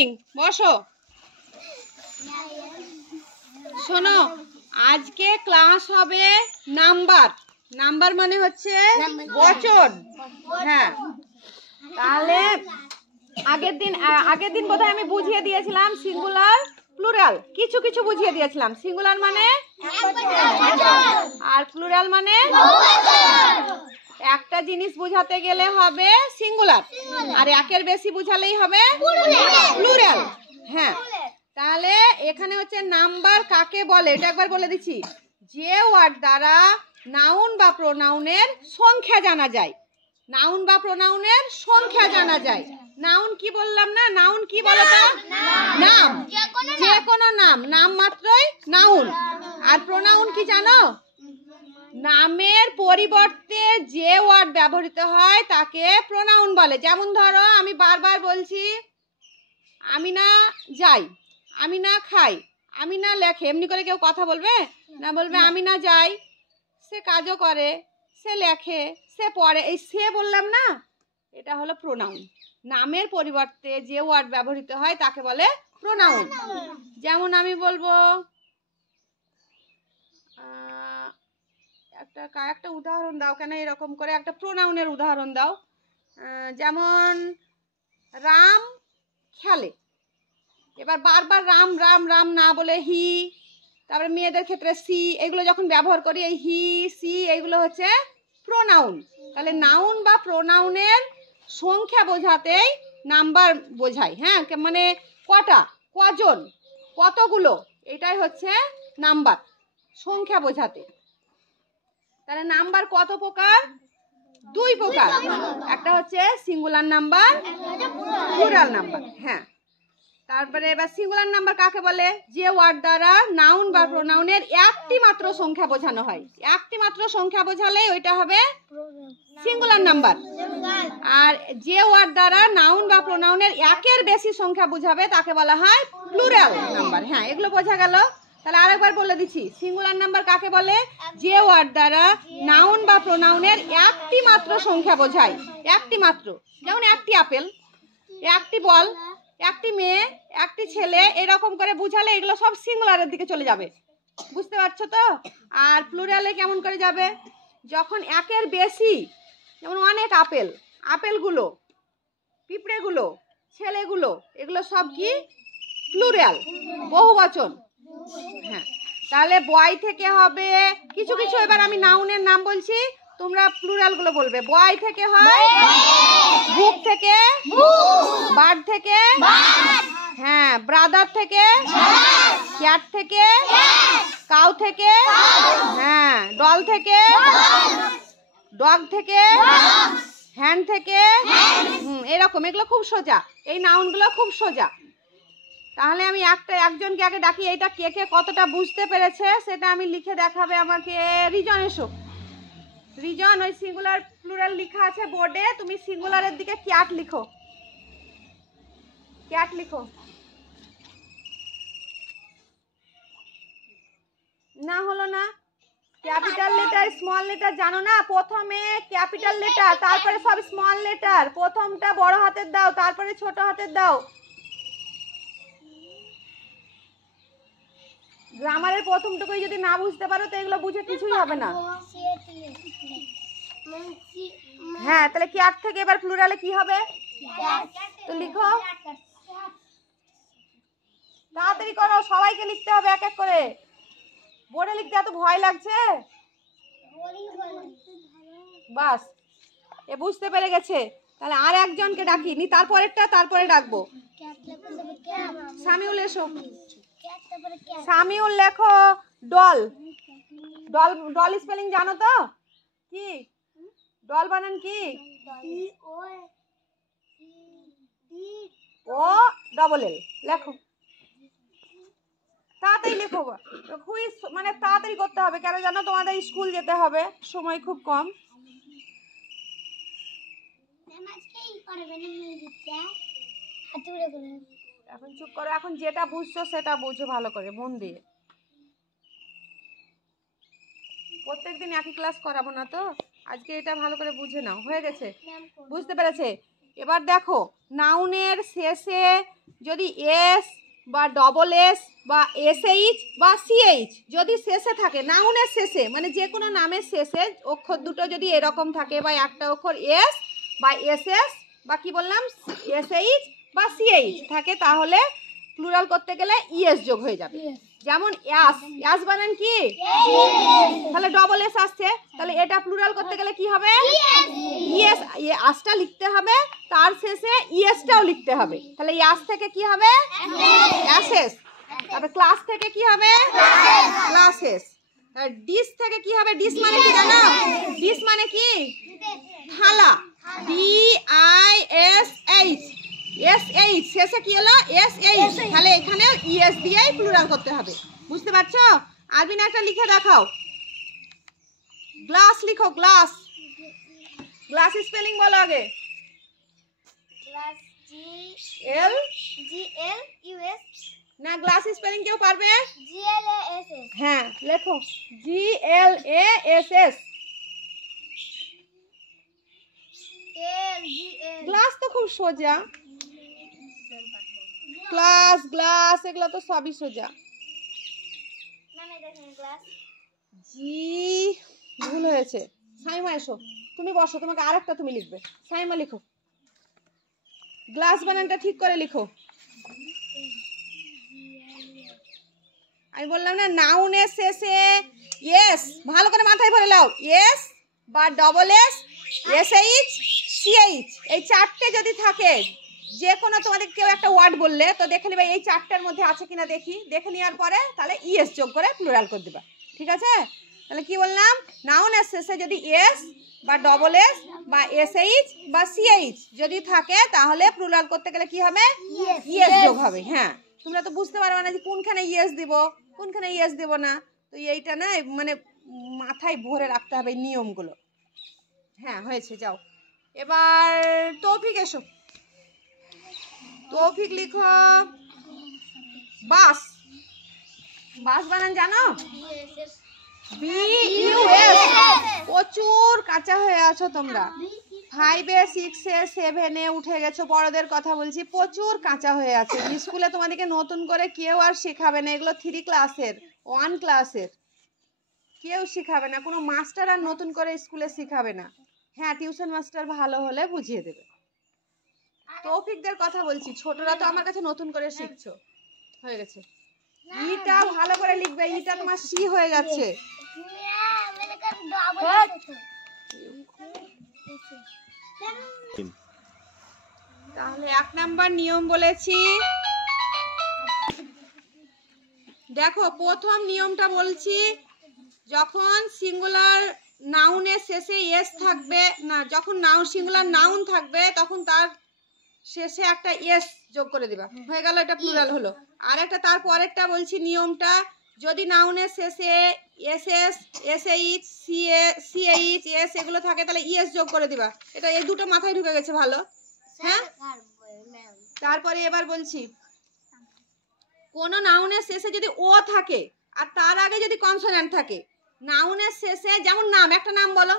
Morning, বসো। শোনো, আজকে ক্লাস হবে নাম্বার। নাম্বার মানে হচ্ছে বচন। হ্যাঁ, তাহলে আগের দিন বোধহয় আমি বুঝিয়ে দিয়েছিলাম সিঙ্গুলার প্লুরাল, কিছু কিছু বুঝিয়ে দিয়েছিলাম। সিঙ্গুলার মানে আর প্লুরাল মানে একটা জিনিস বুঝাতে গেলে হবে সিঙ্গুলার, আর একের বেশি বুঝালেই হবে প্লুরাল। হ্যাঁ, তাহলে এখানে হচ্ছে নাম্বার কাকে বলে এটা একবার বলে দিচ্ছি। যে ওয়ার্ড দ্বারা নাউন বা প্রোনাউনের সংখ্যা জানা যায়। নাউন বা প্রোনাউনের সংখ্যা জানা যায়। নাউন কি বললাম না? নাউন কি বলো তো? নাম, যে কোনো নাম, নাম মাত্রই নাউন। আর প্রোনাউন কি জানো? নামের পরিবর্তে যে ওয়ার্ড ব্যবহৃত হয় তাকে প্রোনাউন বলে। যেমন ধরো, আমি বারবার বলছি আমি না যাই, আমি না খাই, আমি না লেখে। এমনি করে কেউ কথা বলবে না? বলবে আমি না যাই, সে কাজও করে, সে লেখে, সে পড়ে। এই সে বললাম না, এটা হলো প্রোনাউন। নামের পরিবর্তে যে ওয়ার্ড ব্যবহৃত হয় তাকে বলে প্রোনাউন। যেমন আমি বলবো একটা উদাহরণ দাও, কেন এরকম করে একটা প্রোনাউনের উদাহরণ দাও। যেমন রাম খেলে। এবার বারবার রাম রাম রাম না বলে হি, তারপরে মেয়েদের ক্ষেত্রে সি, এগুলো যখন ব্যবহার করি, এই হি সি এগুলো হচ্ছে প্রোনাউন। তাহলে নাউন বা প্রোনাউনের সংখ্যা বোঝাতেই নাম্বার বোঝায়। হ্যাঁ, মানে কটা, কজন, কতগুলো, এটাই হচ্ছে নাম্বার, সংখ্যা বোঝাতে। তাহলে নাম্বার কত প্রকার? দুই প্রকার। একটা হচ্ছে সিঙ্গুলার নাম্বার, প্লুরাল নাম্বার। হ্যাঁ, তারপরে এবার সিঙ্গুলার নাম্বার কাকে বলে? যে ওয়ার্ড দ্বারা নাউন বা প্রোনাউনের একটি মাত্র সংখ্যা বোঝানো হয়। একটি মাত্র সংখ্যা বোঝালে ওইটা হবে সিঙ্গুলার নাম্বার। আর যে ওয়ার্ড দ্বারা নাউন বা প্রোনাউনের একের বেশি সংখ্যা বোঝাবে তাকে বলা হয় প্লুরাল নাম্বার। হ্যাঁ, এগুলো বোঝা গেল। তাহলে আরেকবার বলে দিচ্ছি, সিঙ্গুলার নাম্বার কাকে বলে? যে ওয়ার্ড দ্বারা নাউন বা প্রোনাউনের একটি মাত্র সংখ্যা বোঝায়। একটি মাত্র, যেমন একটি আপেল, একটি বল, একটি মেয়ে, একটি ছেলে, এরকম করে বুঝালে এগুলো সব সিঙ্গুলারের দিকে চলে যাবে। বুঝতে পারছো তো? আর প্লুরালে কেমন করে যাবে? যখন একের বেশি, যেমন অনেক আপেল, আপেলগুলো, পিঁপড়েগুলো, ছেলেগুলো, এগুলো সব কি? প্লুরাল, বহুবচন। হ্যাঁ, তাহলে বয় থেকে হবে কিছু কিছু। এবার আমি নাউনের নাম বলছি, তোমরা প্লুরালগুলো বলবে। বয় থেকে হয় বুক থেকে, বার্ড থেকে, হ্যাঁ, ব্রাদার থেকে, ক্যাট থেকে, কাউ থেকে, হ্যাঁ, ডল থেকে, ডগ থেকে, হ্যান্ড থেকে, এরকম। এগুলো খুব সোজা, এই নাউনগুলো খুব সোজা। তাহলে আমি একজনকে আগে ডাকি, এইটা কে কে কতটা বুঝতে পেরেছে সেটা আমি লিখে দেখাবে আমাকে। রিজন, এসো। রিজন, ওই সিঙ্গুলার প্লুরাল লেখা আছে বোর্ডে, তুমি সিঙ্গুলারের দিকে ক্যাট লিখো, ক্যাট লিখো। না হলো না? ক্যাপিটাল লেটার স্মল লেটার জানো না? প্রথমে ক্যাপিটাল লেটার, তারপরে সব স্মল লেটার। প্রথমটা বড় হাতের দাও, তারপরে ছোট হাতের দাও। গ্রামারের প্রথমটুকুই যদি না বুঝতে পারো তো এগুলো বুঝে কিছুই হবে না। হ্যাঁ, তাহলে ক্যাট থেকে এবার প্লুরালে কি হবে? তো লিখো, তাড়াতাড়ি করো, সবাইকে লিখতে হবে এক এক করে। বোর্ডে লিখতে এত ভয় লাগছে? বাস, এ বুঝতে পেরে গেছে। তাহলে আর একজনকে ডাকি নি, তারপরেরটা তারপরে ডাকবো। সামিউল, এসো। সামিউল লেখো ডল। ডল, ডল স্পেলিং জানো তো? কি ডল বানান কি? ও ডবল এল। লেখো, তাড়াতাড়ি লেখো। খুবই মানে তাড়াতাড়ি করতে হবে, কেন জানো? তোমাদের স্কুল যেতে হবে, সময় খুব কম। এখন চুপ করো, এখন যেটা বুঝছো সেটা বুঝো ভালো করে, মন দিয়ে। প্রত্যেকদিন একই ক্লাস করাবো না তো, আজকে এটা ভালো করে বুঝে নাও। হয়ে গেছে? বুঝতে পেরেছে? এবার দেখো, নাউনের শেষে যদি এস বা ডবল এস বা এসএইচ বা সিএইচ যদি শেষে থাকে, নাউনের শেষে মানে যে কোনো নামের শেষে অক্ষর দুটো যদি এরকম থাকে বা একটা অক্ষর এস বা এসএস বা কি বললাম এসএইচ বা সিএইচ থাকে, তাহলে প্লুরাল করতে গেলে ইএস যোগ হয়ে যাবে। যেমন ইয়াস, ইয়াস বানান কি? তাহলে ডবল এস আসছে, তাহলে এটা প্লুরাল করতে গেলে কি হবে? ইএস, আসটা লিখতে হবে, তার শেষে ইএসটাও লিখতে হবে। তাহলে ইয়াস থেকে কি হবে? অ্যাসেস। তারপরে ক্লাস থেকে কি হবে? ক্লাসেস। ডিস থেকে কি হবে? ডিস মানে কি জানো? ডিস মানে কি? থালা। DISH, SH শেষে কি হলো? SH। তাহলে এখানে ইএস দিয়েই প্লুরাল করতে হবে। বুঝতে পারছো? আরবিনা একটা লিখে দেখাও। গ্লাস লিখো, গ্লাস। গ্লাস স্পেলিং বলো আগে। গ্লাস GLUS না, গ্লাস স্পেলিং কেউ পারবে? GLASS হ্যাঁ লেখো, GLASS। গ্লাস তো খুব সোজা। ক্লাস, গ্লাস এগুলো তো সবই সোজা। জি ভুল হয়েছে। সাইমা এসো, তুমি বসো, তোমাকে আরেকটা তুমি লিখবে। সাইমা লিখো, গ্লাস বানানটা ঠিক করে লিখো। আমি বললাম না, নাউনের শেষে এস, ভালো করে মাথায় ভরে নাও, এস বা ডবল এস, এসএইচ, সিএইচ, এই চারটে যদি থাকে, যে কোনো তোমাদের কেউ একটা ওয়ার্ড বললে তো দেখে নেবে এই চারটার মধ্যে আছে কিনা দেখি, দেখে নেওয়ার পরে তাহলে ইএস যোগ করে প্লুরাল করে দেবা। ঠিক আছে? তাহলে কি বললাম? নাউনের শেষে যদি এস বা ডবল এস বা এসএইচ বা সিএইচ যদি থাকে, তাহলে প্লুরাল করতে গেলে কি হবে? ইএস যোগ হবে। হ্যাঁ, তোমরা তো বুঝতে পারবে না যে কোনখানে ইএস দিব, কোনখানে ইএস দেব না। তো এইটা না মানে মাথায় ভরে রাখতে হবে নিয়মগুলো। হ্যাঁ হয়েছে, যাও এবার তৌফিক এসো। তৌফিক লিখো বাস। বাস বানান জানো? BUS। প্রচুর কাঁচা হয়ে আছো তোমরা, 5-এ 6-এ 7-এ উঠে গেছো, বড়দের কথা বলছি, প্রচুর কাঁচা হয়ে আছে। স্কুলে তোমাদেরকে নতুন করে কেউ আর শেখাবে না, এগুলো 3 ক্লাসের 1 ক্লাসের, কেউ শিখাবে না, কোনো মাস্টার আর নতুন করে স্কুলে শিখাবে না। হ্যাঁ, টিউশন মাস্টার ভালো হলে বুঝিয়ে দেবে। তৌফিকদের কথা বলছি, ছোটরা তো আমার কাছে নতুন করে শিখছো। হয়ে গেছে, ইটা ভালো করে লিখবে, ইটা তোমার সি হয়ে যাচ্ছে। তাহলে 1 নাম্বার নিয়ম বলেছি, দেখো প্রথম নিয়মটা বলছি, যখন সিঙ্গুলার নাউনের শেষে এস থাকবে না, যখন নাউন সিঙ্গুলার নাউন থাকবে তখন তার শেষে একটা এস যোগ করে দিবা, হয়ে গেল, এটা প্লুরাল হলো। আর একটা তারপরেরটা বলছি নিয়মটা, যদি নাউনের শেষে এসএস, এসএইচ, সিএইচ, এস এগুলো থাকে তাহলে ইএস যোগ করে দিবা। এটা এই দুটো মাথায় ঢুকে গেছে ভালো। হ্যাঁ, তারপরে এবার বলছি, কোন নাউনের শেষে যদি ও থাকে আর তার আগে যদি কনসোনেন্ট থাকে, নাউনের শেষে যেমন নাম, একটা নাম বলো,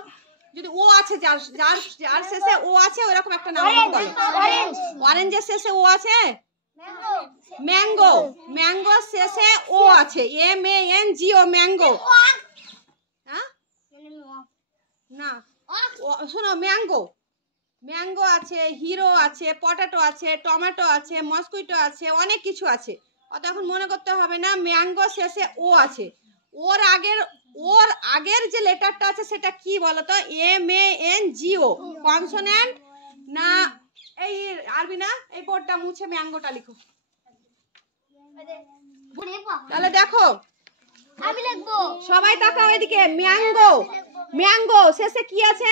যদি ও আছে, যার যার যার শেষে ও আছে ওরকম একটা নাম বলো। অরেঞ্জের শেষে ও আছে, ম্যাঙ্গো, ম্যাঙ্গোর শেষে ও আছে, MANGO, ম্যাঙ্গো। হ্যাঁ না, শোনো, ম্যাঙ্গো, ম্যাঙ্গো আছে, হিরো আছে, পটাটো আছে, টমেটো আছে, মস্কুইটো আছে, অনেক কিছু আছে। অত এখন মনে করতে হবে না, ম্যাঙ্গো শেষে ও আছে, ওর আগের যে লেটারটা আছে সেটা কি বলো তো? MANGO, কনসোনেন্ট না? এই আরবি না, এই বোর্ডটা মুছে ম্যাঙ্গোটা লিখো। তাহলে দেখো, আমি লিখবো, সবাই তাকাও এদিকে, ম্যাঙ্গো, ম্যাঙ্গো শেষে কি আছে?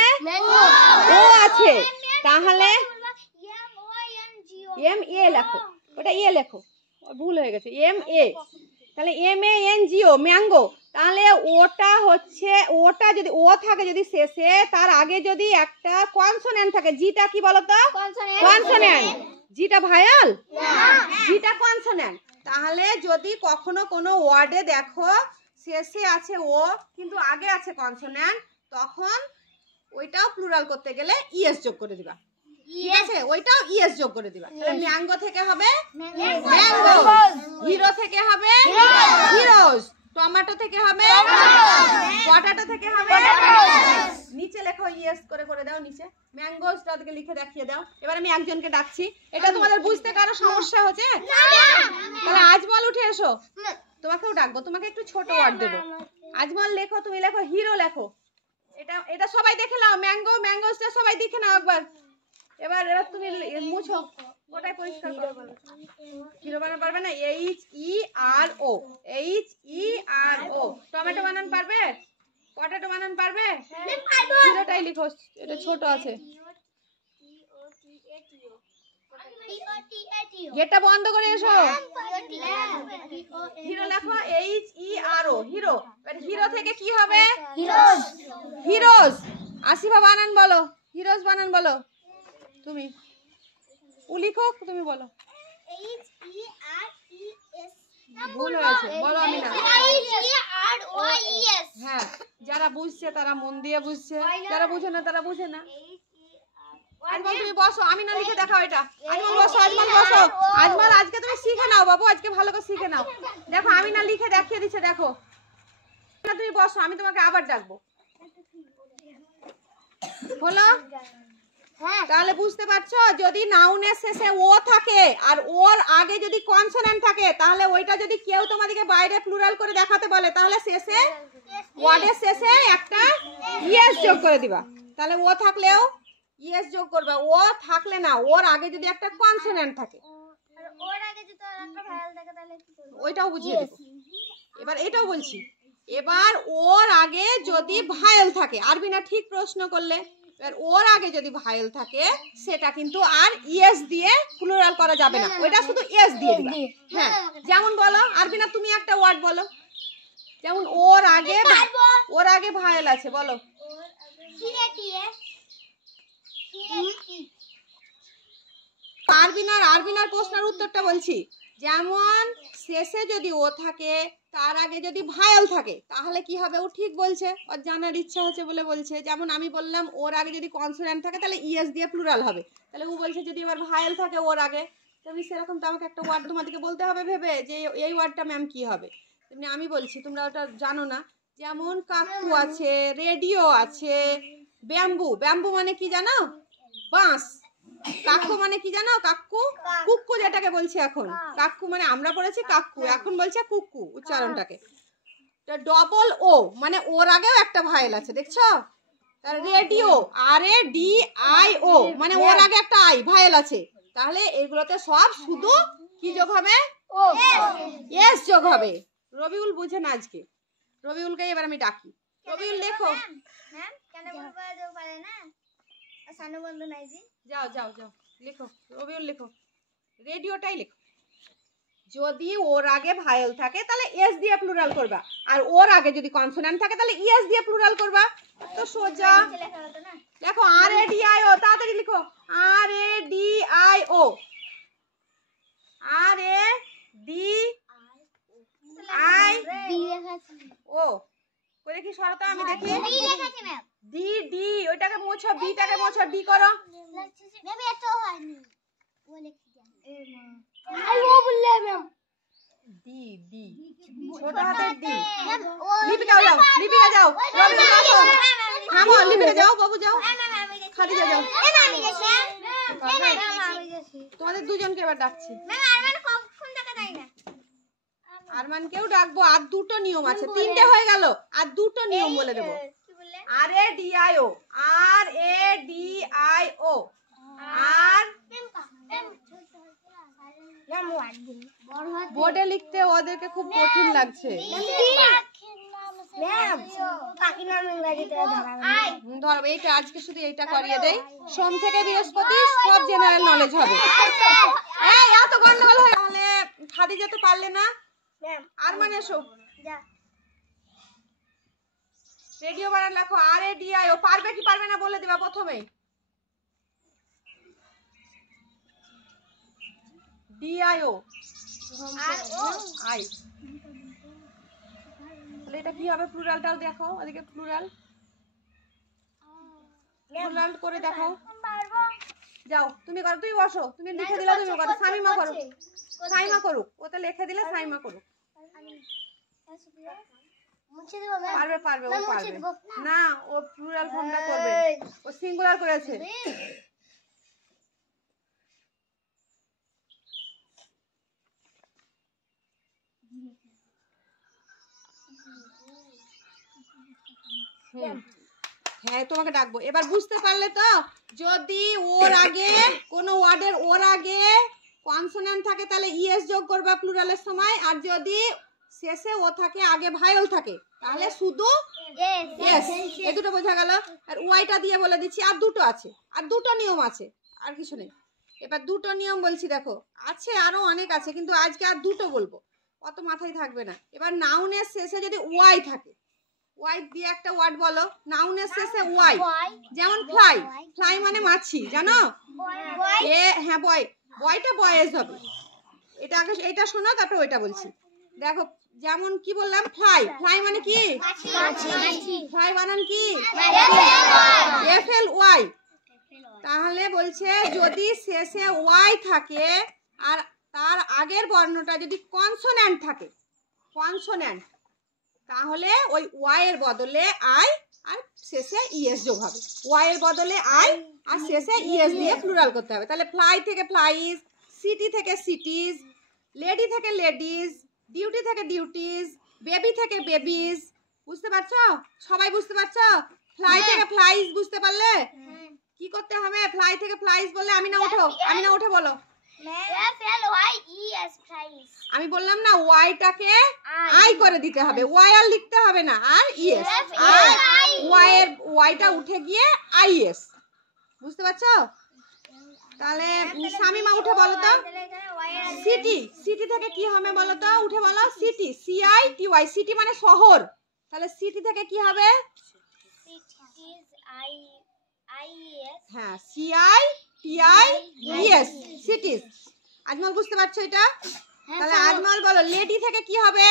ও আছে, তাহলে MA লেখো, ওটা এ লেখো, ভুল হয়ে গেছে, MA। তাহলে MANGO, ম্যাঙ্গো, তাহলে ওটা হচ্ছে, ওটা যদি ও থাকে যদি শেষে, তার আগে যদি একটা কনসোনেন্ট থাকে, জিটা কি বলতো? কনসোনেন্ট। জিটা ভায়াল? জিটা কনসোনেন্ট। তাহলে যদি কখনো কোনো ওয়ার্ডে দেখো শেষে আছে ও কিন্তু আগে আছে কনসোনেন্ট, তখন ওইটাও প্লুরাল করতে গেলে ইএস যোগ করে দিবা। ঠিক আছে, ওইটাও ইএস যোগ করে দিবা। তাহলে ম্যাঙ্গো থেকে হবে Mangoes. ম্যাঙ্গোস, হিরো থেকে হবে হিরোজ, টমেটো থেকে হবে পটাটো থেকে হবে নিচে লেখো ইএস করে করে দাও নিচে ম্যাঙ্গোসটা দিকে লিখে দেখিয়ে দাও। এবার আমি একজনকে ডাকছি, এটা তোমাদের বুঝতে কারো সমস্যা হচ্ছে? তাহলে আজমল উঠে এসো, তোমাকেও ডাকবো, তোমাকে একটু ছোট ওয়ার্ড দেবো। আজমল লেখো, তুমি লেখো হিরো লেখো। এটা এটা সবাই দেখে নাও, ম্যাঙ্গো ম্যাঙ্গোসটা সবাই দেখে নাও একবার। এবার তুমি মুছো, ওটাই পরিষ্কার করো। হিরো বানান পারবে না? HERO, HERO। টমেটো বানান পারবে? পটেটো বানান পারবে? হিরোটাই লিখো, এটা ছোট আছে। গেটটা বন্ধ করে এসো। হিরো লেখো HERO, হিরো। হিরো থেকে কি হবে? হিরোজ। আসিফা বানান বলো, হিরোজ বানান বলো। তুমি লিখো, তুমি বলো। ভুল হয়েছে, বলো আমি না। হ্যাঁ, যারা বুঝছে তারা মন দিয়ে বুঝছে, যারা বুঝে না তারা বুঝে না। আজমল তুমি বসো, আমি না লিখে দেখাও এটা। আজমল বসো, আজমল বসো। আজমল আজকে তুমি শিখে নাও বাবু, আজকে ভালো করে শিখে নাও। দেখো আমি না লিখে দেখিয়ে দিচ্ছে, দেখো না তুমি বসো, আমি তোমাকে আবার ডাকবো। হলো? তাহলে বুঝতে পারছো, যদি নাউনের শেষে ও থাকে আর ওর আগে যদি কনসোনেন্ট থাকে, তাহলে ওইটা যদি কেউ তোমাদেরকে বাইরে প্লুরাল করে দেখাতে বলে, তাহলে শেষে ওয়ার্ডের শেষে একটা ইএস যোগ করে দিবা। তাহলে ও থাকলেও ইএস যোগ করবে, ও থাকলে না, ওর আগে যদি একটা কনসোনেন্ট থাকে ওইটাও বুঝিয়ে দেবো। এবার এটাও বলছি, এবার ওর আগে যদি ভায়েল থাকে, আরবিনা ঠিক প্রশ্ন করলে, এবার ওর আগে যদি ভায়েল থাকে সেটা কিন্তু আর ইএস দিয়ে প্লুরাল করা যাবে না, ওইটা শুধু এস দিয়ে দিবা। হ্যাঁ, যেমন বলো আরবিনা, তুমি একটা ওয়ার্ড বলো, যেমন ওর আগে ভায়েল আছে, বলো। আরবিনার প্রশ্নের উত্তরটা বলছি, যেমন শেষে যদি ও থাকে, তার আগে যদি ভায়েল থাকে, তাহলে কি হবে? ও ঠিক বলছে, ওর জানার ইচ্ছা হচ্ছে বলে বলছে। যেমন আমি বললাম ওর আগে যদি কনসোনেন্ট থাকে তাহলে ইএস দিয়ে প্লুরাল হবে, তাহলে ও বলছে যদি এবার ভায়েল থাকে ওর আগে, তেমনি সেরকম তো আমাকে একটা ওয়ার্ড তোমাদেরকে বলতে হবে ভেবে যে এই ওয়ার্ডটা ম্যাম কি হবে। তেমনি আমি বলছি, তোমরা ওটা জানো না। যেমন কাকু আছে, রেডিও আছে, ব্যাম্বু। ব্যাম্বু মানে কি জানো? বাঁশ। কাকু মানে কি জানো? কাকু, কুক্কু যেটাকে বলছি এখন। কাকু মানে আমরা পড়েছি কাকু, এখন বলছে কুক্কু উচ্চারণটাকে। ডবল ও মানে ওর আগেও একটা ভায়েল আছে, দেখছো? তার রেডিও, RADIO মানে ওর আগে একটা আই ভায়েল আছে। তাহলে এগুলোতে সব শুধু কি যোগ হবে? এস যোগ হবে। রবিউল বুঝে না আজকে, রবিউলকে এবার আমি ডাকি। রবিউল লেখো। যাও যাও যাও, লেখো রবিউল, লেখো রেডিওটাই লেখো। যদি ওর আগে ভায়েল থাকে তাহলে এস দিয়ে প্লুরাল করবা, আর ওর আগে যদি কনসোনেন্ট থাকে তাহলে ইএস দিয়ে প্লুরাল করবা। তো সোজা দেখো, RADIO, তাড়াতাড়ি লিখো। RADIO, RADIO করে কি সরতা আমি দেখি। ডি, ওইটাকে মোছো, বিটাকে মোছো, ডি করো। ডি ছোট হাতের ডি। লিপিকা যাও, লিপিকা যাও, রবিউল আসো। থামো, লিপিকা যাও, বাবু যাও, খাদিজা যাও। তোমাদের দুজনকে এবার ডাকছি। আরমানকেও ডাকবো। আর দুটো নিয়ম আছে, তিনটে হয়ে গেল, আর দুটো নিয়ম বলে দেবো। RADIO, RADIO, আর বোর্ডে লিখতে ওদেরকে খুব কঠিন লাগছে। ধরো এইটা আজকে শুধু এইটা করিয়ে দেই, সোম থেকে বৃহস্পতি সব জেনারেল নলেজ হবে। এই এত গন্ডগোল হয়ে তাহলে খাদিজা তো পারলে না, আরমান এসো। রেডিও বানান লেখো, RADIO। পারবে কি পারবে না বলে দিবা প্রথমে। DIO, I. তাহলে এটা কি হবে? প্লুরালটাও দেখো, ওদিকে প্লুরাল করে দেখাও। যাও তুমি করো, তুমি বসো, তুমি লিখে দিলে তুমি করো। সামিমা করো, সাইমা করুক, ও তো লিখে দিলে সাইমা করুক। মুছে দেব ম্যাম। পারবে পারবে, ও ম্যাম, মুছে পারবে দেবো। না, ও প্লুরাল ফর্মটা করবে, ও সিঙ্গুলার করেছে। হ্যাঁ তোমাকে ডাকবো। এবার বুঝতে পারলে তো, যদি ওর আগে কোনো ওয়ার্ডের ওর আগে কনসোনেন্ট থাকে তাহলে ইএস যোগ করবা প্লুরালের সময়, আর যদি শেষে ও থাকে আগে ভায়েল থাকে তাহলে শুধু ইয়েস। এই দুটো বোঝা গেল। আর ওয়াইটা দিয়ে বলে দিচ্ছি, আর দুটো আছে, আর দুটো নিয়ম আছে, আর কিছু নেই। এবার দুটো নিয়ম বলছি, দেখো আছে আরো অনেক আছে, কিন্তু আজকে আর দুটো বলবো, অত মাথায় থাকবে না। এবার নাউনের শেষে যদি ওয়াই থাকে, ওয়াই দিয়ে একটা ওয়ার্ড বলো, নাউনের শেষে ওয়াই, যেমন ফ্লাই, ফ্লাই মানে মাছি, জানো? হ্যাঁ বয়, বয়টা বয়েজ হবে। এটা আগে এটা শোনো, তারপর ওইটা বলছি। দেখো যেমন কি বললাম, ফ্লাই, ফ্লাই মানে কি? ফ্লাই বানান কি? FLY। তাহলে বলছে যদি শেষে ওয়াই থাকে আর তার আগের বর্ণটা যদি কনসোন্যান্ট থাকে, কনসোন্যান্ট, তাহলে ওই ওয়াই এর বদলে আই আর শেষে ইএস যোগ হবে। ওয়াই এর বদলে আই আর শেষে ইএস দিয়ে প্লুরাল করতে হবে। তাহলে ফ্লাই থেকে ফ্লাইজ, সিটি থেকে সিটিজ, লেডি থেকে লেডিজ, ডিউটি থেকে ডিউটিজ, বেবি থেকে বেবিজ। বুঝতে পারছো? সবাই বুঝতে পারছো? ফ্লাই থেকে ফ্লাইজ বুঝতে পারলে? কি করতে হবে? ফ্লাই থেকে ফ্লাইজ বললে আমি না ওঠো, আমি না উঠে বলো। আমি বললাম না, ওয়াইটাকে আই করে দিতে হবে, ওয়াই আর লিখতে হবে না, আর ইএস, আর ওয়াই এর ওয়াইটা উঠে গিয়ে আইএস। বুঝতে পারছো? তাহলে সামিমা উঠে বলো তো। সিটি, সিটি থেকে কি হবে বলো তো, উঠে বলো। সিটি, CITY, সিটি মানে শহর। তাহলে সিটি থেকে কি হবে? হ্যাঁ, CITIES, সিটিজ। আজমল বুঝতে পারছো এটা? তাহলে আজমল বলো, লেডি থেকে কি হবে?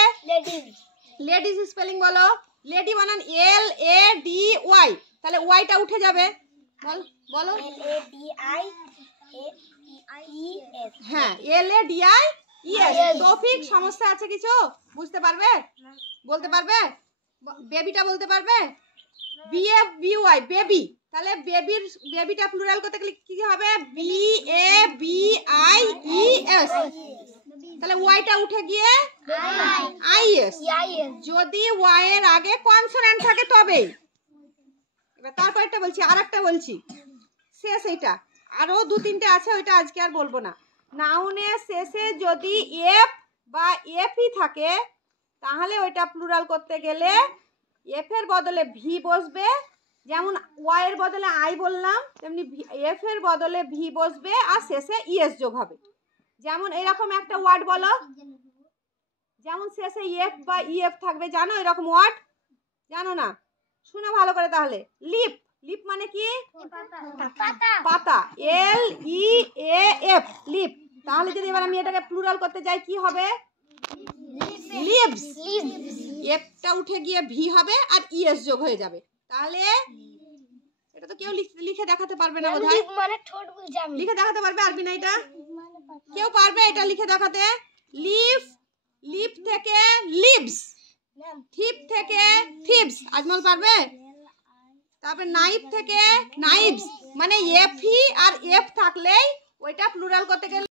লেডিজ স্পেলিং বলো। লেডি বানান LADY, তাহলে ওয়াইটা উঠে যাবে। বলো। হ্যাঁ, LADIES। টপিক সমস্যা আছে কিছু? বুঝতে পারবে? বলতে পারবে? বেবিটা বলতে পারবে? BABY, baby. তাহলে বেবির, বেবিটা প্লুরাল করতে গেলে কি হবে? BABIES। তাহলে ওয়াইটা উঠে গিয়ে আইএস, যদি ওয়াই এর আগে কনসোন্যান্ট থাকে তবেই। এবার তারপরটা বলছি, আরেকটা বলছি, শেষ। এটা আরো দু তিনটে আছে, ওইটা আজকে আর বলবো না। নাউনের শেষে যদি এফ বা এফই থাকে তাহলে ওইটা প্লুরাল করতে গেলে এফ এর বদলে ভি বসবে। যেমন ওয়াই এর বদলে আই বললাম, তেমনি এফ এর বদলে ভি বসবে আর শেষে ইএস যোগ হবে। যেমন এরকম একটা ওয়ার্ড বলো, যেমন শেষে এফ বা ইএফ থাকবে, জানো এরকম ওয়ার্ড? জানো না? শুনো ভালো করে তাহলে। লিপ, লিপ মানে কি? পাতা, LEAF, লিপ। তাহলে যদি এবার আমি এটাকে প্লুরাল করতে যাই কি হবে? লিভস। এফটা উঠে গিয়ে ভি হবে আর ইএস যোগ হয়ে যাবে। তাহলে এটা তো কেউ লিখে দেখাতে পারবে না বোধহয়। লিখে দেখাতে পারবে আরবি না এটা? কেউ পারবে এটা লিখে দেখাতে? লিফ, লিফ থেকে লিভস, থিপ থেকে থিপস। আজমল পারবে? তারপর নাইফ থেকে নাইভস, মানে এফ আর এফ থাকলেই ওইটা প্লুরাল করতে গেলে